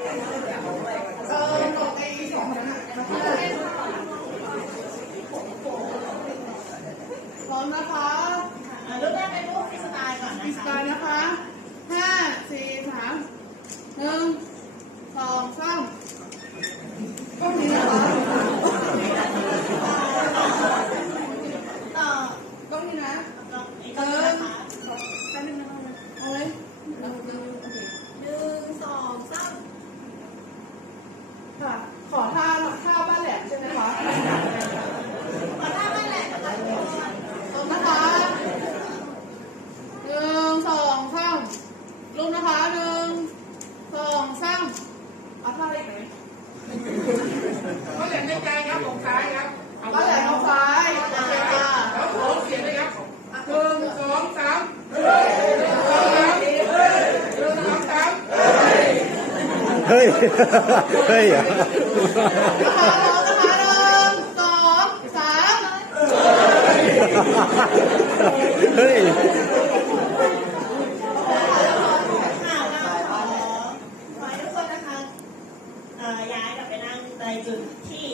พร้อมนะคะริ่แรกไปพวกพิสไตล์ก่อนพิสไตล์นะคะห้าสี่สามหนึ่ง เฮ้ย เฮ้ยเฮ้ยย้ายกลับไปนั่งในจุดที่